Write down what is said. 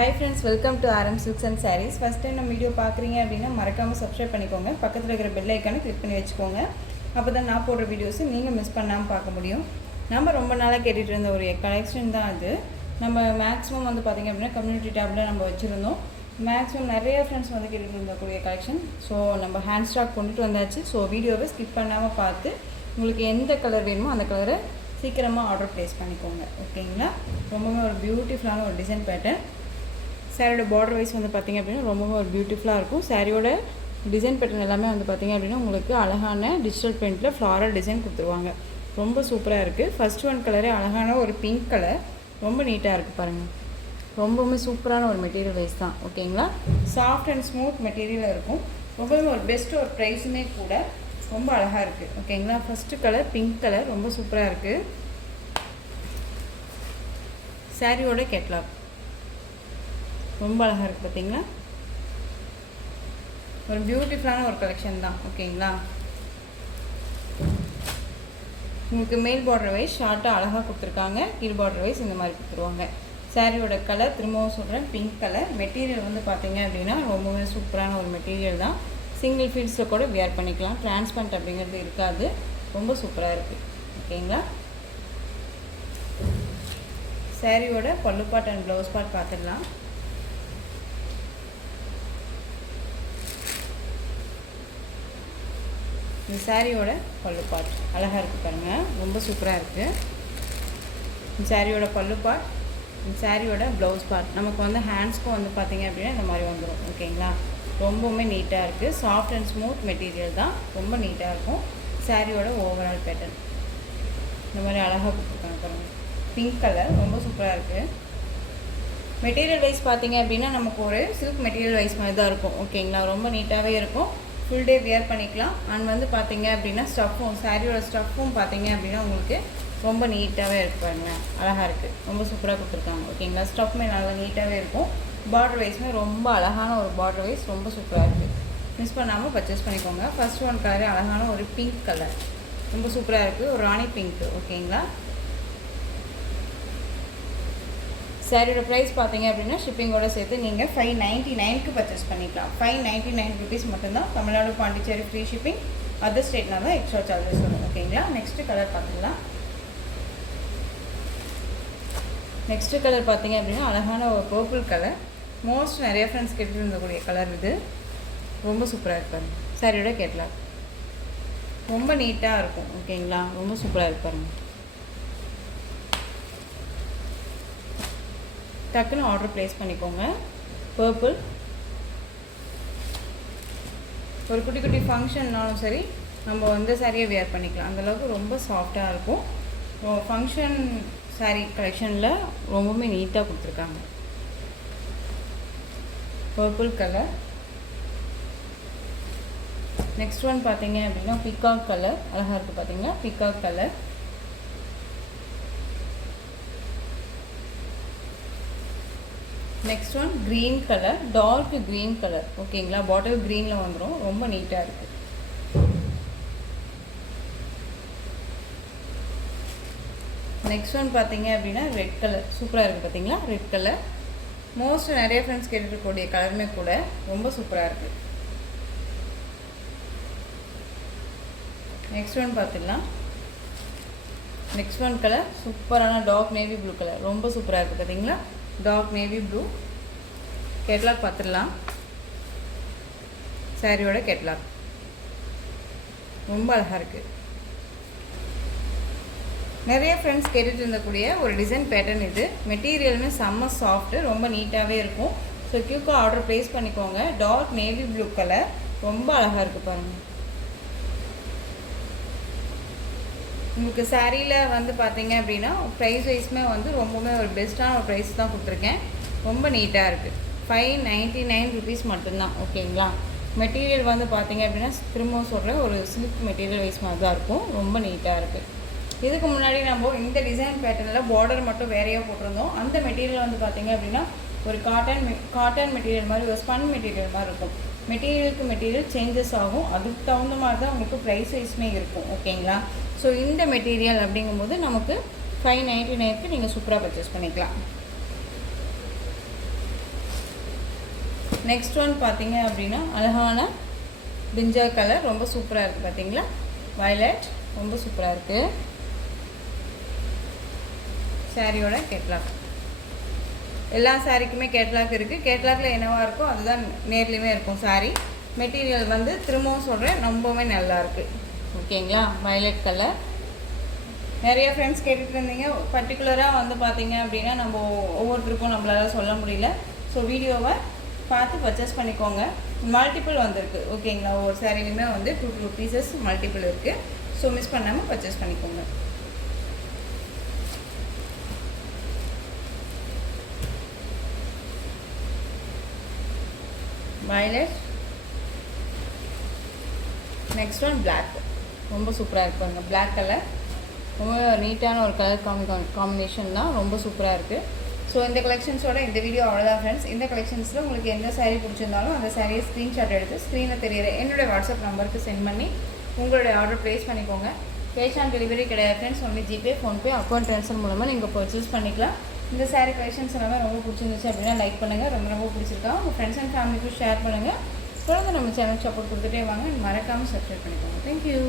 Hi friends, welcome to RM Silks and Sarees. First time நம்ம video பார்க்குறீங்க அப்படின்னா மறக்காமல் சப்ஸ்கிரைப் பண்ணிக்கோங்க. பக்கத்தில் இருக்கிற பெல் ஐக்கானை கிளிக் பண்ணி வச்சுக்கோங்க. அப்போ தான் நான் போடுற வீடியோஸை நீங்கள் மிஸ் பண்ணாமல் பார்க்க முடியும். நம்ம ரொம்ப நாளாக கேட்டுகிட்டு இருந்த ஒரு கலெக்ஷன் தான் அது. நம்ம மேக்ஸிமம் வந்து பார்த்திங்க அப்படின்னா கம்யூனிட்டி டேப்பில் நம்ம வச்சுருந்தோம். மேக்ஸிமம் நிறைய ஃப்ரெண்ட்ஸ் வந்து கேட்டுகிட்டு இருந்தக்கூடிய கலெக்ஷன். ஸோ நம்ம ஹேண்ட் ஸ்டாக் கொண்டுட்டு வந்தாச்சு. ஸோ வீடியோவை ஸ்கிப் பண்ணாமல் பார்த்து உங்களுக்கு எந்த கலர் வேணுமோ அந்த கலரை சீக்கிரமாக ஆர்டர் ப்ளேஸ் பண்ணிக்கோங்க. ஓகேங்களா? ரொம்பவே ஒரு பியூட்டிஃபுல்லான ஒரு டிசைன் பேட்டர்ன். சாரியோட பார்டர் வைஸ் வந்து பார்த்திங்க அப்படின்னா ரொம்பவே ஒரு பியூட்டிஃபுல்லாக இருக்கும். சாரியோட டிசைன் பேட்டர்ன் எல்லாமே வந்து பார்த்திங்க அப்படின்னா உங்களுக்கு அழகான டிஜிட்டல் பிரிண்டில் ஃப்ளாரல் டிசைன் கொடுத்துருவாங்க. ரொம்ப சூப்பராக இருக்குது. ஃபர்ஸ்ட் ஒன் கலரே அழகான ஒரு பிங்க் கலர், ரொம்ப நீட்டாக இருக்குது பாருங்கள். ரொம்பவுமே சூப்பரான ஒரு மெட்டீரியல் வைஸ் தான். ஓகேங்களா? சாஃப்ட் அண்ட் ஸ்மூத் மெட்டீரியலாக இருக்கும். ரொம்பவே ஒரு பெஸ்ட் ஒரு ப்ரைஸுமே கூட ரொம்ப அழகாக இருக்குது. ஓகேங்களா? ஃபஸ்ட்டு கலர் பிங்க் கலர் ரொம்ப சூப்பராக இருக்குது. சாரியோட கேட்லாக் ரொம்ப அழகாக இருக்குது பார்த்தீங்களா? ஒரு பியூட்டிஃபுல்லான ஒரு கலெக்ஷன் தான். ஓகேங்களா? உங்களுக்கு மேல் பார்டர் வைஸ் ஷார்ட்டாக அழகாக கொடுத்துருக்காங்க. கீழ் பார்டர் வைஸ் இந்த மாதிரி கொடுத்துருவாங்க. சாரியோட கலர் திரும்பவும் சொல்கிறேன் பிங்க் கலர். மெட்டீரியல் வந்து பார்த்தீங்க அப்படின்னா ரொம்பவே சூப்பரான ஒரு மெட்டீரியல் தான். சிங்கிள் ஃபீல்ஸில் கூட வியர் பண்ணிக்கலாம். டிரான்ஸ்பரண்ட் அப்படிங்கிறது இருக்காது. ரொம்ப சூப்பராக இருக்குது. ஓகேங்களா? சாரியோட பல்லு பார்ட் அண்ட் ப்ளவுஸ் பார்ட் பார்த்துடலாம். இந்த சாரியோட பல்லு பார்ட் அழகாக இருக்குது பாருங்கள். ரொம்ப சூப்பராக இருக்குது. இந்த சாரியோட பல்லு பார்ட், இந்த சாரியோட ப்ளவுஸ் பார்ட் நமக்கு வந்து ஹேண்ட்ஸ்க்கும் வந்து பார்த்திங்க அப்படின்னா இந்த மாதிரி வந்துடும். ஓகேங்களா? ரொம்பவுமே நீட்டாக இருக்குது. சாஃப்ட் அண்ட் ஸ்மூத் மெட்டீரியல் தான். ரொம்ப நீட்டாக இருக்கும். சாரியோட ஓவரால் பேட்டர்ன் இந்த மாதிரி அழகாக கொடுத்துருக்காங்க பாருங்கள். பிங்க் கலர் ரொம்ப சூப்பராக இருக்குது. மெட்டீரியல் வைஸ் பார்த்திங்க அப்படின்னா நமக்கு ஒரு சில்க் மெட்டீரியல் வைஸ் மாதிரி தான் இருக்கும். ஓகேங்களா? ரொம்ப நீட்டாகவே இருக்கும். ஃபுல் டே வியர் பண்ணிக்கலாம். அண்ட் வந்து பார்த்திங்க அப்படின்னா ஸ்டஃப்பும், சாரியோட ஸ்டஃப்பும் பார்த்திங்க அப்படின்னா உங்களுக்கு ரொம்ப நீட்டாகவே இருக்கு பாருங்கள். அழகாக இருக்குது. ரொம்ப சூப்பராக கொடுத்துருக்காங்க. ஓகேங்களா? ஸ்டஃப்மே நல்லா நீட்டாகவே இருக்கும். பார்டர் வைஸுமே ரொம்ப அழகான ஒரு பார்டர் வைஸ் ரொம்ப சூப்பராக இருக்குது. மிஸ் பண்ணாமல் பர்ச்சேஸ் பண்ணிக்கோங்க. ஃபர்ஸ்ட் ஒன் கலரே அழகான ஒரு பிங்க் கலர் ரொம்ப சூப்பராக இருக்குது. ஒரு ராணி பிங்க். ஓகேங்களா? சாரியோட ப்ரைஸ் பார்த்தீங்க அப்படின்னா ஷிப்பிங்கோட சேர்த்து நீங்கள் 599க்கு பர்ச்சேஸ் பண்ணிக்கலாம். 599 ருபீஸ் மட்டும்தான். Tamil Nadu, Pondicherry free shipping. Other ஸ்டேட்னா தான் எக்ஸ்ட்ரா சார்ஜஸ் வரும். ஓகேங்களா? நெக்ஸ்ட்டு கலர் பார்த்துக்கலாம். நெக்ஸ்ட்டு கலர் பார்த்தீங்க அப்படின்னா அழகான ஒரு பர்பிள் கலர். மோஸ்ட் நிறைய ஃப்ரெண்ட்ஸ் கேட்டு இருந்தக்கூடிய கலர் இது. ரொம்ப சூப்பராக இருப்பாருங்க. சாரியோட கேட்லாக் ரொம்ப நீட்டாக இருக்கும். ஓகேங்களா? ரொம்ப சூப்பராக இருப்பாருங்க. டக்குன்னு ஆர்டர் ப்ளேஸ் பண்ணிக்கோங்க. பர்பிள் ஒரு குட்டி குட்டி ஃபங்க்ஷன்னாலும் சரி நம்ம வந்து சாரியை வியர் பண்ணிக்கலாம். அந்தளவுக்கு ரொம்ப சாஃப்டாக இருக்கும். ஃபங்க்ஷன் சாரீ கலெக்ஷனில் ரொம்பவுமே நீட்டாக கொடுத்துருக்காங்க. Purple colour. நெக்ஸ்ட் ஒன் பார்த்தீங்க அப்படின்னா பிகாக் கலர் அழகாக இருக்குது. பார்த்தீங்கன்னா peacock colour. Next one green colour, dark green colour. ஓகேங்களா? பாட்டில் க்ரீனில் வந்துடும். ரொம்ப நீட்டாக இருக்குது. நெக்ஸ்ட் ஒன் பார்த்தீங்க அப்படின்னா ரெட் கலர். சூப்பராக இருக்குது. பார்த்தீங்களா? ரெட் கலர் மோஸ்ட் நிறைய ஃப்ரெண்ட்ஸ் கேட்டுருக்கக்கூடிய கலருமே கூட ரொம்ப சூப்பராக இருக்குது. நெக்ஸ்ட் ஒன் பார்த்துக்கலாம். நெக்ஸ்ட் ஒன் கலர் சூப்பரான டார்க் நேவி ப்ளூ கலர். ரொம்ப சூப்பராக இருக்குது. பார்த்தீங்களா? Dark navy blue. கேட்லாக் பார்த்துடலாம். சாரியோட கேட்லாக் ரொம்ப அழகாக இருக்குது. நிறைய ஃப்ரெண்ட்ஸ் கேட்டுட்டு இருந்தக்கூடிய ஒரு டிசைன் பேட்டர்ன் இது. மெட்டீரியலுமே செம்ம சாஃப்ட்டு, ரொம்ப நீட்டாகவே இருக்கும். ஸோ கியூக்காக ஆர்டர் ப்ளேஸ் பண்ணிக்கோங்க. டார்க் நேவி ப்ளூ கலர் ரொம்ப அழகாக இருக்குது பாருங்கள். உங்களுக்கு சாரியில் வந்து பார்த்தீங்க அப்படின்னா ப்ரைஸ் வைஸ்மே வந்து ரொம்பவுமே ஒரு பெஸ்ட்டான ஒரு ப்ரைஸ் தான் கொடுத்துருக்கேன். ரொம்ப நீட்டாக இருக்குது. 599 ருபீஸ் மட்டும்தான். ஓகேங்களா? மெட்டீரியல் வந்து பார்த்தீங்க அப்படின்னா திரும்பவும் சொல்கிறேன் ஒரு சில்க் மெட்டீரியல் வைஸ் மாதிரி தான் இருக்கும். ரொம்ப நீட்டாக இருக்குது. இதுக்கு முன்னாடி நம்ம இந்த டிசைன் பேட்டர்னில் பார்டர் மட்டும் வேறையாக போட்டிருந்தோம். அந்த மெட்டீரியல் வந்து பார்த்தீங்க அப்படின்னா ஒரு காட்டன் மெட்டீரியல் மாதிரி, ஒரு ஸ்பன் மெட்டீரியல் மாதிரி இருக்கும். மெட்டீரியலுக்கு மெட்டீரியல் சேஞ்சஸ் ஆகும். அதுக்கு தகுந்த மாதிரி தான் உங்களுக்கு ப்ரைஸ் வைஸ்மே இருக்கும். ஓகேங்களா? ஸோ இந்த மெட்டீரியல் அப்படிங்கும்போது நமக்கு 599க்கு நீங்கள் சூப்பராக பர்ச்சேஸ் பண்ணிக்கலாம். நெக்ஸ்ட் ஒன் பார்த்தீங்க அப்படின்னா அழகான பிஞ்சால் கலர், ரொம்ப சூப்பராக இருக்குது பார்த்தீங்களா. வயலட் ரொம்ப சூப்பராக இருக்குது. சாரியோட கேட்லாக், எல்லா சாரிக்குமே கேட்லாக் இருக்குது. கேட்லாகில் என்னவாக இருக்கோ அதுதான் நேர்லேயுமே இருக்கும் சாரி. மெட்டீரியல் வந்து திரும்பவும் சொல்கிறேன், ரொம்பவுமே நல்லாயிருக்கு. ஓகேங்களா. வயலட் கலர் நிறைய ஃப்ரெண்ட்ஸ் கேட்டுட்டு இருந்தீங்க. பர்டிகுலராக வந்து பார்த்தீங்க அப்படின்னா நம்ம ஒவ்வொருத்தருக்கும் நம்மளால சொல்ல முடியல. ஸோ வீடியோவை பார்த்து பர்ச்சேஸ் பண்ணிக்கோங்க. மல்டிபிள் வந்திருக்கு. ஓகேங்களா. ஒவ்வொரு சாரிலையுமே வந்து 2 பீசஸ் மல்டிபிள் இருக்குது. ஸோ மிஸ் பண்ணாமல் பர்ச்சேஸ் பண்ணிக்கோங்க. வயலட். நெக்ஸ்ட் ஒன் பிளாக், ரொம்ப சூப்பராக இருக்கு பாருங்க. பிளாக் கலர் ரொம்ப நீட்டான ஒரு கலர் காம்பினேஷன் தான், ரொம்ப சூப்பராக இருக்குது. ஸோ இந்த கலெக்ஷன்ஸோட இந்த வீடியோ அவ்வளோதான் ஃப்ரெண்ட்ஸ். இந்த கலெக்ஷன்ஸில் உங்களுக்கு எந்த சாரீ பிடிச்சிருந்தாலும் அந்த சாரியை ஸ்க்ரீன்ஷாட் எடுத்து ஸ்க்ரீனில் தெரியிற என்னுடைய வாட்ஸ்அப் நம்பருக்கு சென்ட் பண்ணி உங்களுடைய ஆர்டர் ப்ளேஸ் பண்ணிக்கோங்க. கேஷ் ஆன் டெலிவரி கிடையாது friends, only GPay, PhonePe, account transfer மூலமாக நீங்கள் பர்ச்சேஸ் பண்ணிக்கலாம். இந்த சாரீ கலெக்ஷன்ஸ் எல்லாமே ரொம்ப பிடிச்சிருந்துச்சு அப்படின்னா லைக் பண்ணுங்கள். ரொம்ப பிடிச்சிருக்கா உங்கள் ஃப்ரெண்ட்ஸ் அண்ட் ஃபேமிலிக்கும் ஷேர் பண்ணுங்கள். தொடர்ந்து நம்ம சேனல் சப்போர்ட் கொடுத்துட்டே வாங்க. மறக்காமல் சப்ஸ்கிரைப் பண்ணிக்கோங்க. தேங்க்யூ.